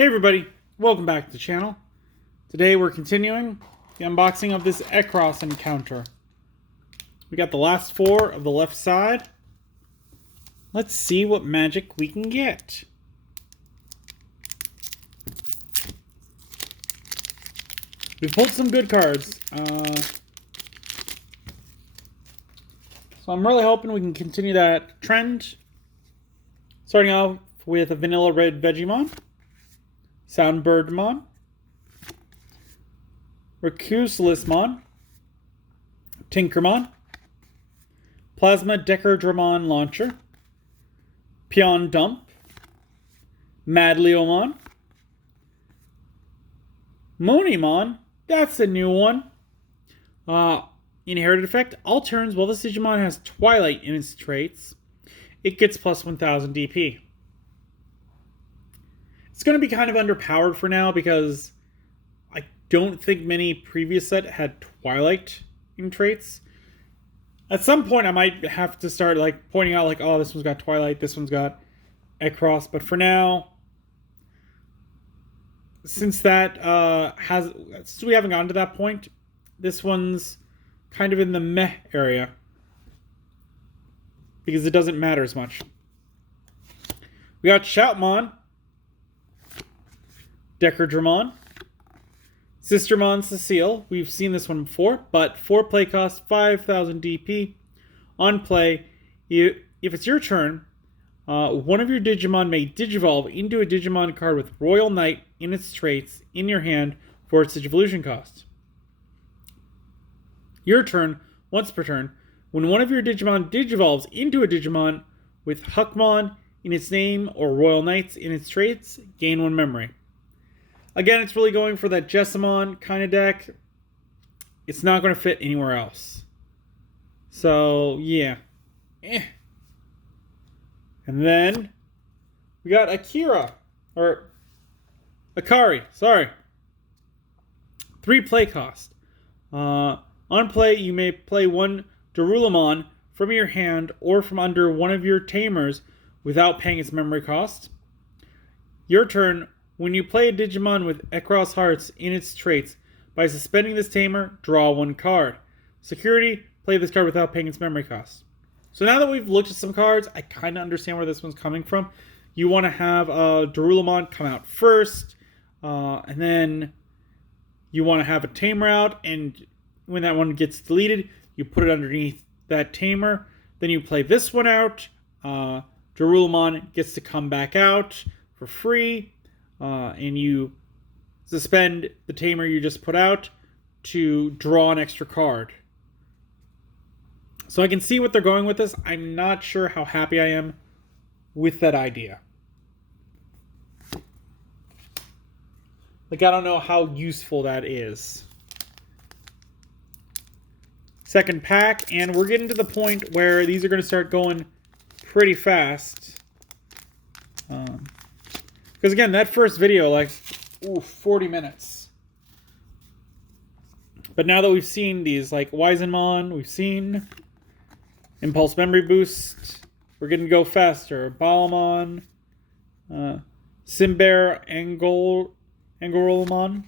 Hey everybody, welcome back to the channel. Today we're continuing the unboxing of this Xros Encounter. We got the last four of the left side. Let's see what magic we can get. We've pulled some good cards. So I'm really hoping we can continue that trend. Starting off with a vanilla red Digimon, Soundbirdmon, Recluselismon, Tinkermon, Plasma Decardramon Launcher, Pion Dump, Madleomon, Monimon, that's a new one. Inherited effect, all turns while this Digimon has Twilight in its traits, it gets plus 1000 DP. It's going to be kind of underpowered for now because I don't think many previous set had Twilight in traits. At some point I might have to start pointing out oh, this one's got Twilight, this one's got Xros, but for now, since we haven't gotten to that point, this one's kind of in the meh area because it doesn't matter as much. We got Shoutmon, Decardramon, Sistermon Cecile. We've seen this one before, but 4 play cost, 5000 DP. On play, if it's your turn, one of your Digimon may Digivolve into a Digimon card with Royal Knight in its traits in your hand for its Digivolution cost. Your turn, once per turn, when one of your Digimon Digivolves into a Digimon with Huckmon in its name or Royal Knights in its traits, gain 1 memory. Again, it's really going for that Jessamon kind of deck. It's not going to fit anywhere else. So, yeah. And then, we got Akari, sorry. 3 play cost. On play, you may play 1 Darulamon from your hand or from under one of your tamers without paying its memory cost. Your turn, when you play a Digimon with Xros Hearts in its traits, by suspending this tamer, draw 1 card. Security, play this card without paying its memory cost. So now that we've looked at some cards, I kind of understand where this one's coming from. You want to have Darulamon come out first, and then you want to have a tamer out, and when that one gets deleted, you put it underneath that tamer. Then you play this one out. Darulamon gets to come back out for free. And you suspend the tamer you just put out to draw an extra card. So I can see what they're going with this. I'm not sure how happy I am with that idea. I don't know how useful that is. Second pack, and we're getting to the point where these are going to start going pretty fast. Because again, that first video, 40 minutes. But now that we've seen these, Wizenmon, we've seen Impulse Memory Boost, we're going to go faster. Balmon, Simbear, Angorulamon,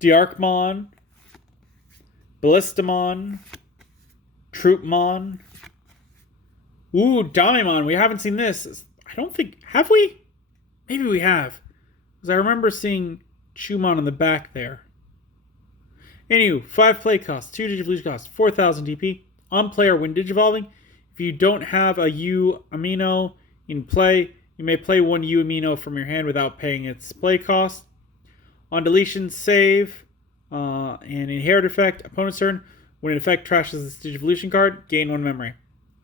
Diarchmon, Ballistamon, Troopmon. Ooh, Damemon, we haven't seen this. I don't think, have we? Maybe we have. Because I remember seeing Chumon on the back there. Anywho, 5 play cost, 2 Digivolution cost, 4000 DP. On player when Digivolving, if you don't have a U Amino in play, you may play 1 U Amino from your hand without paying its play cost. On deletion, save, and inherit effect, opponent's turn, when an effect trashes this Digivolution card, gain 1 memory.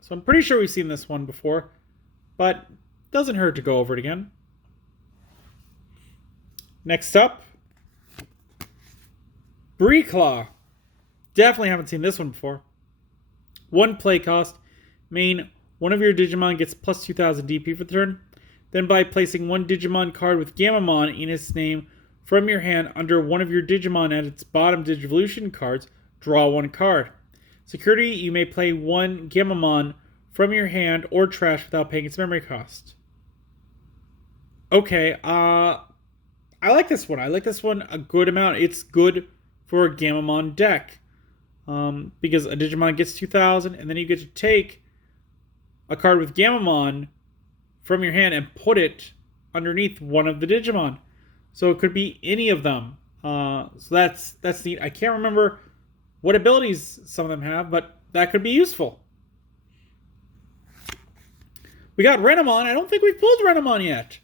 So I'm pretty sure we've seen this one before, but doesn't hurt to go over it again. Next up, Breeclaw. Definitely haven't seen this one before. 1 play cost. Main, one of your Digimon gets plus 2000 DP for the turn. Then by placing 1 Digimon card with Gamamon in its name from your hand under one of your Digimon at its bottom Digivolution cards, draw 1 card. Security, you may play 1 Gamamon from your hand or trash without paying its memory cost. Okay, I like this one. I like this one a good amount. It's good for a Gamamon deck. Because a Digimon gets 2,000, and then you get to take a card with Gamamon from your hand and put it underneath one of the Digimon. So it could be any of them. So that's neat. I can't remember what abilities some of them have, but that could be useful. We got Renamon. I don't think we've pulled Renamon yet.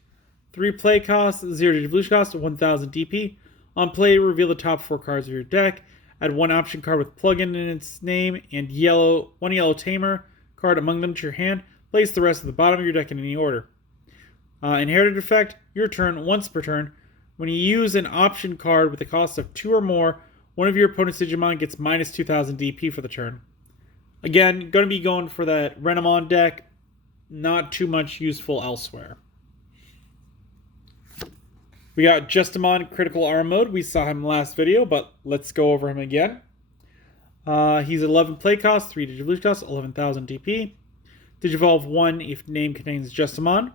3 play cost, 0 Digivolution cost, 1,000 DP. On play, reveal the top 4 cards of your deck. Add 1 option card with plugin in its name and one yellow tamer card among them to your hand. Place the rest at the bottom of your deck in any order. Inherited effect, your turn once per turn. When you use an option card with a cost of 2 or more, one of your opponent's Digimon gets minus 2,000 DP for the turn. Again, going to be going for that Renamon deck. Not too much useful elsewhere. We got Justamon Critical Arm Mode. We saw him last video, but let's go over him again. He's 11 play cost, 3 Digivolution cost, 11,000 DP. Digivolve 1 if name contains Justamon.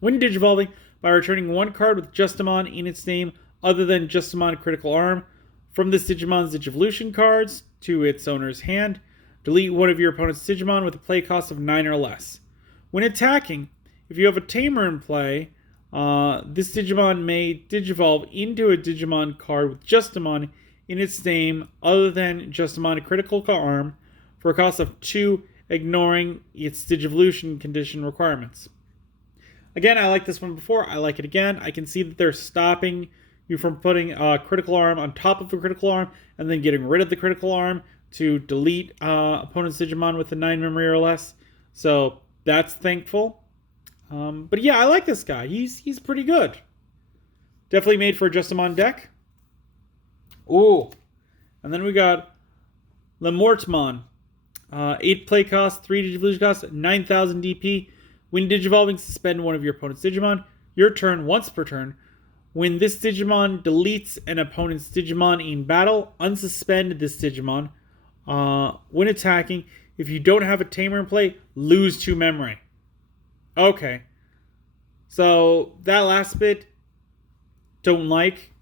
When Digivolving, by returning 1 card with Justamon in its name other than Justamon Critical Arm from this Digimon's Digivolution cards to its owner's hand, delete one of your opponent's Digimon with a play cost of 9 or less. When attacking, if you have a Tamer in play, this Digimon may Digivolve into a Digimon card with Justamon in its name other than Justamon Critical Arm for a cost of 2, ignoring its Digivolution condition requirements. Again, I like this one before. I like it again. I can see that they're stopping you from putting a Critical Arm on top of the Critical Arm and then getting rid of the Critical Arm to delete opponent's Digimon with a 9 memory or less. So that's thankful. But yeah, I like this guy. He's pretty good. Definitely made for a Justamon deck. Ooh. And then we got Lemortmon. 8 play cost, 3 Digivolution cost, 9,000 DP. When Digivolving, suspend one of your opponent's Digimon. Your turn once per turn. When this Digimon deletes an opponent's Digimon in battle, unsuspend this Digimon. When attacking, if you don't have a Tamer in play, lose 2 memory. Okay. So that last bit, don't like,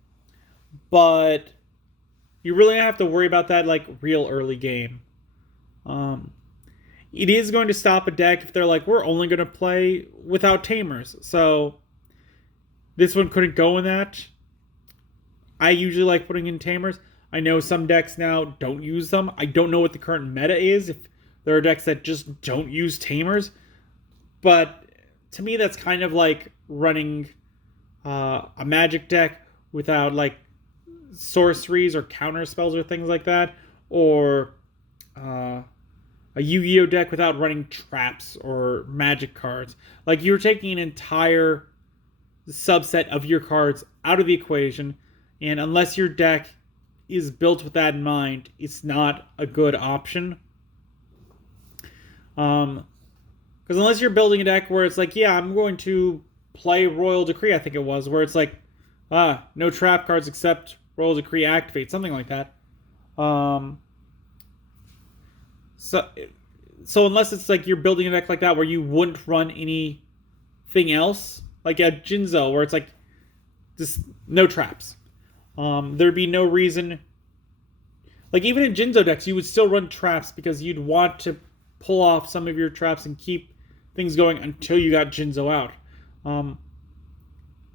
but you really have to worry about that like real early game. It is going to stop a deck if they're like, we're only going to play without Tamers. So this one couldn't go in that. I usually like putting in Tamers. I know some decks now don't use them. I don't know what the current meta is, if there are decks that just don't use Tamers. But to me, that's kind of like running a Magic deck without like sorceries or counter spells or things like that. Or a Yu-Gi-Oh deck without running traps or Magic cards. Like, you're taking an entire subset of your cards out of the equation, and unless your deck is built with that in mind, it's not a good option. Because unless you're building a deck where it's like, yeah, I'm going to play Royal Decree, I think it was, where it's like, no trap cards except Royal Decree activate, something like that. So unless it's like you're building a deck like that where you wouldn't run anything else, like a Jinzo, where it's like just no traps. There'd be no reason. Like, even in Jinzo decks, you would still run traps because you'd want to pull off some of your traps and keep things going until you got Jinzo out.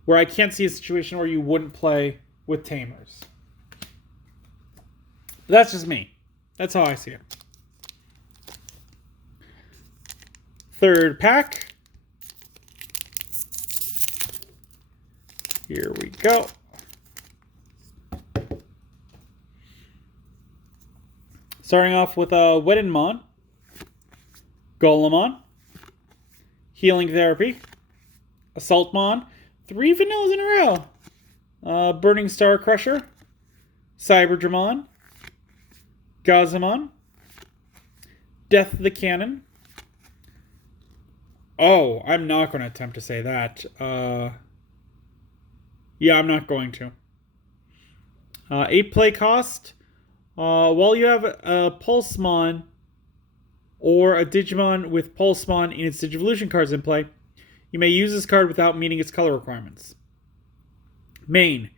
Where I can't see a situation where you wouldn't play with Tamers. But that's just me. That's how I see it. Third pack. Here we go. Starting off with Weddenmon, Golemon, Healing Therapy, Assaultmon, 3 vanillas in a row. Burning Star Crusher, Cyberdramon, Gazamon, Death the Cannon. Oh, I'm not going to attempt to say that. Yeah, I'm not going to. 8 play cost. While you have a Pulsemon or a Digimon with Pulsemon in its Digivolution cards in play, You may use this card without meeting its color requirements. Main.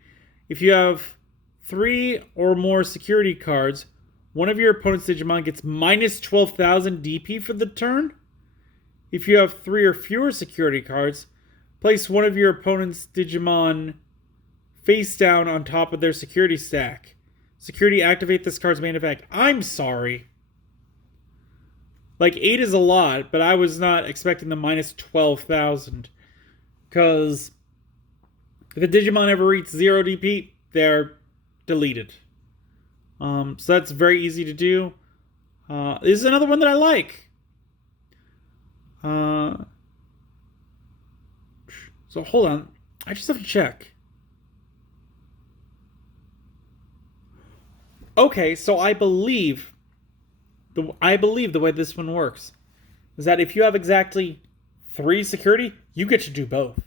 If you have 3 or more security cards, one of your opponent's Digimon gets minus 12,000 DP for the turn. If you have 3 or fewer security cards, place one of your opponent's Digimon face down on top of their security stack. Security activate this card's main effect. I'm sorry. Like, 8 is a lot, but I was not expecting the minus 12,000. Because if a Digimon ever reaches 0 DP, they're deleted. So that's very easy to do. This is another one that I like. So hold on. I just have to check. Okay, so I believe the way this one works is that if you have exactly 3 security, you get to do both.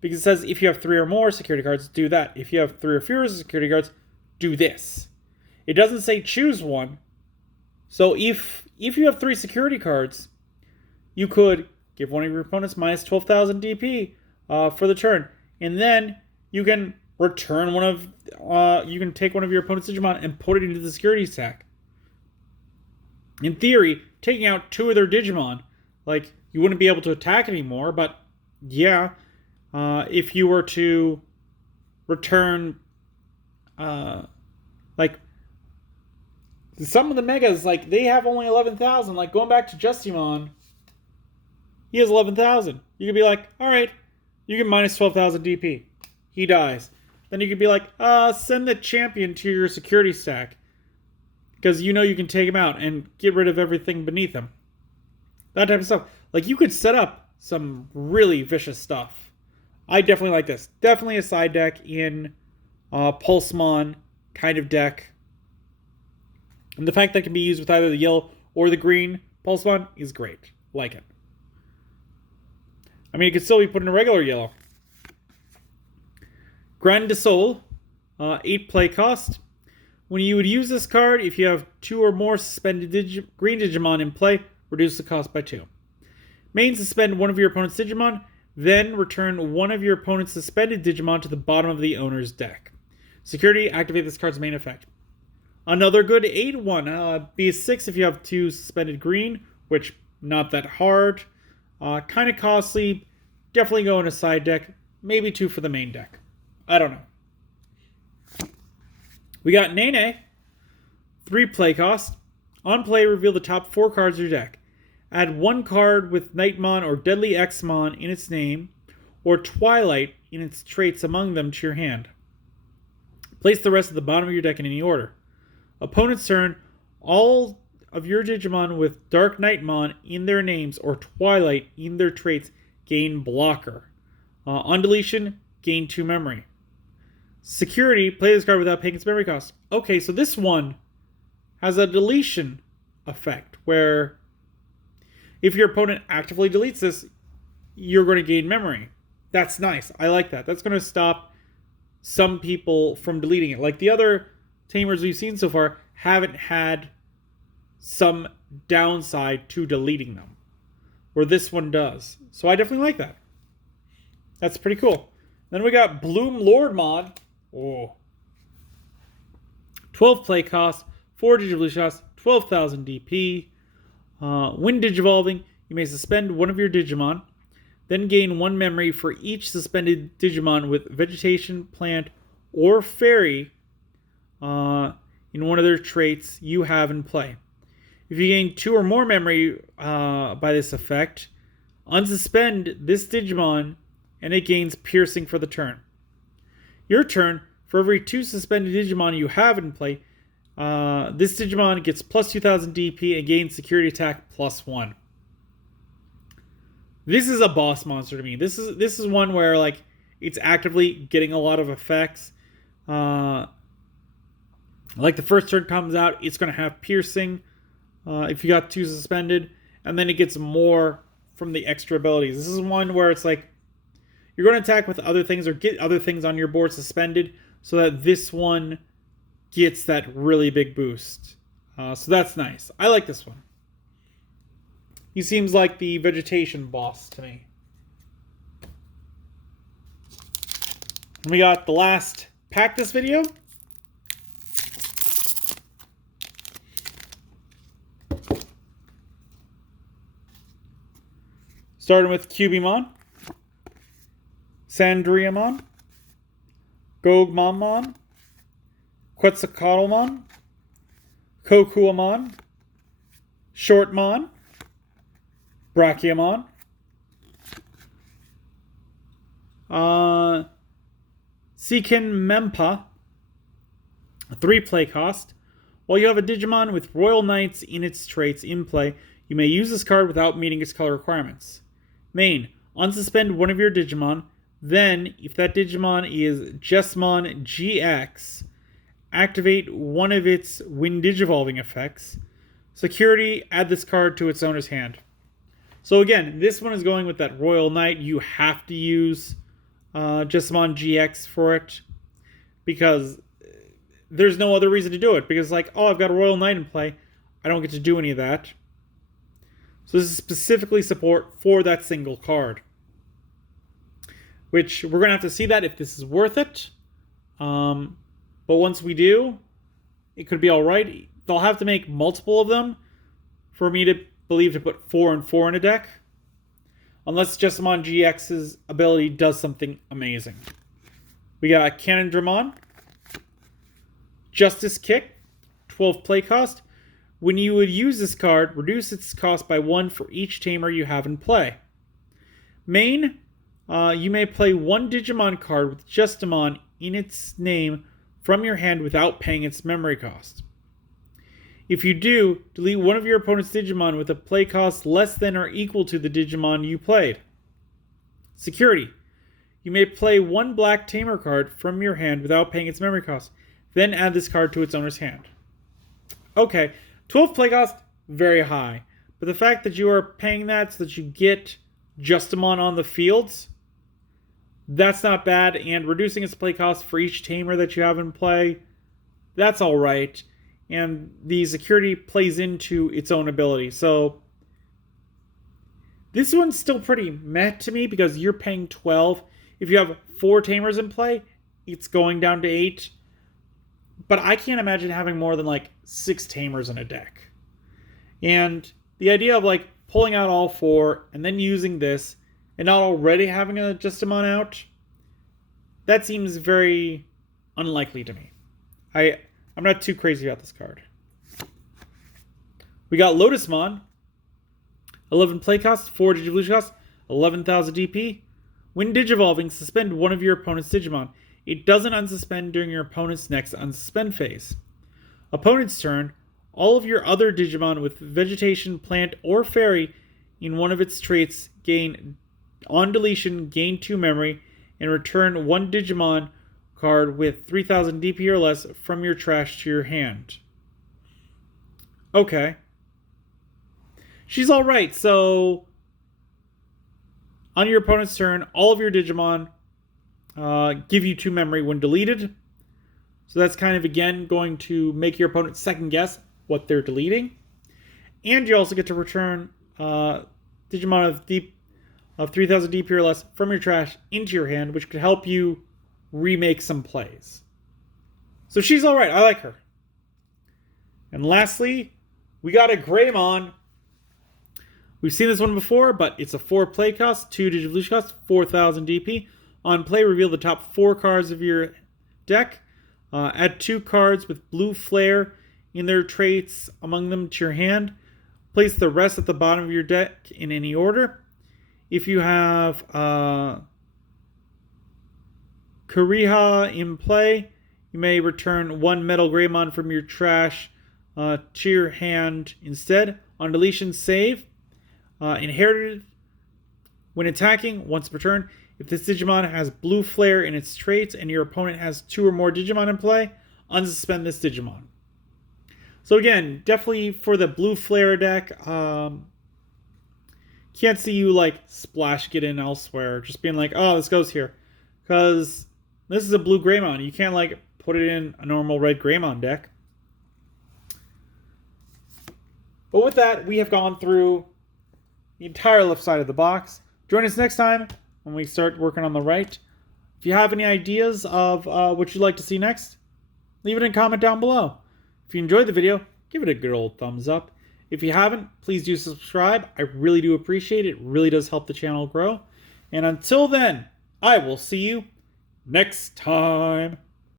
Because it says if you have 3 or more security cards, do that. If you have 3 or fewer security cards, do this. It doesn't say choose one. So if you have 3 security cards, you could give one of your opponents minus 12,000 DP for the turn. And then you can return you can take one of your opponent's Digimon and put it into the security stack. In theory, taking out 2 of their Digimon, like, you wouldn't be able to attack anymore, but yeah, if you were to return, like, some of the Megas, like, they have only 11,000. Like, going back to Justimon, he has 11,000. You could be like, alright, you get minus 12,000 DP. He dies. Then you could be like, send the champion to your security stack. Because you know you can take him out and get rid of everything beneath him. That type of stuff. Like, you could set up some really vicious stuff. I definitely like this. Definitely a side deck in Pulsemon kind of deck. And the fact that it can be used with either the yellow or the green Pulsemon is great. Like it. I mean, it could still be put in a regular yellow. Grand de Sol, 8 play cost. When you would use this card, if you have 2 or more suspended green Digimon in play, reduce the cost by 2. Main, suspend one of your opponent's Digimon, then return one of your opponent's suspended Digimon to the bottom of the owner's deck. Security, activate this card's main effect. Another good 8 one. Be a 6 if you have 2 suspended green, which not that hard. Kind of costly. Definitely go in a side deck. Maybe 2 for the main deck. I don't know. We got Nene. 3 play cost. On play, reveal the top 4 cards of your deck. Add 1 card with Nightmon or Deadly Xmon in its name, or Twilight in its traits among them to your hand. Place the rest at the bottom of your deck in any order. Opponent's turn, all of your Digimon with Dark Nightmon in their names or Twilight in their traits gain blocker. On deletion, gain 2 memory. Security, play this card without paying its memory cost. Okay, so this one has a deletion effect where if your opponent actively deletes this, you're going to gain memory. That's nice. I like that. That's going to stop some people from deleting it. Like the other tamers we've seen so far haven't had some downside to deleting them, where this one does. So I definitely like that. That's pretty cool. Then we got Bloom Lordmon. Oh. 12 play cost, 4 Digivolution cost, 12,000 DP. When Digivolving, you may suspend one of your Digimon, then gain 1 memory for each suspended Digimon with Vegetation, Plant, or Fairy in one of their traits you have in play. If you gain 2 or more memory by this effect, unsuspend this Digimon and it gains Piercing for the turn. Your turn, for every 2 suspended Digimon you have in play, this Digimon gets plus 2,000 DP and gains security attack plus 1. This is a boss monster to me. This is one where like it's actively getting a lot of effects. Like the first turn comes out, it's going to have piercing if you got 2 suspended, and then it gets more from the extra abilities. This is one where it's like you're going to attack with other things or get other things on your board suspended so that this one gets that really big boost. So that's nice. I like this one. He seems like the vegetation boss to me. We got the last pack this video. Starting with Cubimon, Sandriamon, Gogmamon, Quetzalcoatlmon, Kokuamon, Shortmon, Brachiamon, Seekin Mempa, 3 play cost. While you have a Digimon with Royal Knights in its traits in play, you may use this card without meeting its color requirements. Main, unsuspend one of your Digimon, then, if that Digimon is Jesmon GX, activate one of its when Digivolving effects. Security, add this card to its owner's hand. So again, this one is going with that Royal Knight. You have to use Jesmon GX for it, because there's no other reason to do it. Because like, oh, I've got a Royal Knight in play, I don't get to do any of that. So this is specifically support for that single card, which we're going to have to see that if this is worth it. But once we do, it could be all right. They'll have to make multiple of them for me to believe to put 4 and 4 in a deck, unless Jessamon GX's ability does something amazing. We got Cannondramon, Justice Kick, 12 play cost. When you would use this card, reduce its cost by 1 for each tamer you have in play. Main, you may play 1 Digimon card with Justamon in its name from your hand without paying its memory cost. If you do, delete one of your opponent's Digimon with a play cost less than or equal to the Digimon you played. Security, you may play 1 black tamer card from your hand without paying its memory cost. Then add this card to its owner's hand. Okay, 12 play cost, very high. But the fact that you are paying that so that you get Justamon on the fields, that's not bad. And reducing its play cost for each tamer that you have in play, that's alright. And the security plays into its own ability. So this one's still pretty meh to me because you're paying 12. If you have 4 tamers in play, it's going down to 8. But I can't imagine having more than like 6 tamers in a deck. And the idea of like pulling out all 4 and then using this and not already having a Justamon out, that seems very unlikely to me. I'm not too crazy about this card. We got Lotusmon, 11 play cost, 4 Digivolution cost, 11,000 DP. When Digivolving, suspend one of your opponent's Digimon. It doesn't unsuspend during your opponent's next unsuspend phase. Opponent's turn, all of your other Digimon with Vegetation, Plant, or Fairy in one of its traits gain, on deletion, gain 2 memory, and return 1 Digimon card with 3,000 DP or less from your trash to your hand. Okay. She's alright, so on your opponent's turn, all of your Digimon give you 2 memory when deleted. So that's kind of, again, going to make your opponent second guess what they're deleting. And you also get to return Digimon of 3,000 DP or less from your trash into your hand, which could help you remake some plays. So she's alright. I like her. And lastly, we got a Greymon. We've seen this one before, but it's a 4 play cost, 2 Digivolution cost, 4,000 DP. On play, reveal the top 4 cards of your deck. Add 2 cards with blue flare in their traits among them to your hand. Place the rest at the bottom of your deck in any order. If you have Kuriha in play, you may return 1 Metal Greymon from your trash to your hand instead. On deletion, save. Inherited. When attacking, once per turn, if this Digimon has blue flare in its traits and your opponent has 2 or more Digimon in play, unsuspend this Digimon. So again, definitely for the blue flare deck, can't see you like splashing it in elsewhere. Just being like, oh, this goes here. Because this is a blue Greymon. You can't like put it in a normal red Greymon deck. But with that, we have gone through the entire left side of the box. Join us next time when we start working on the right. If you have any ideas of what you'd like to see next, leave it in a comment down below. If you enjoyed the video, give it a good old thumbs up. If you haven't, please do subscribe. I really do appreciate it. It really does help the channel grow. And until then, I will see you next time.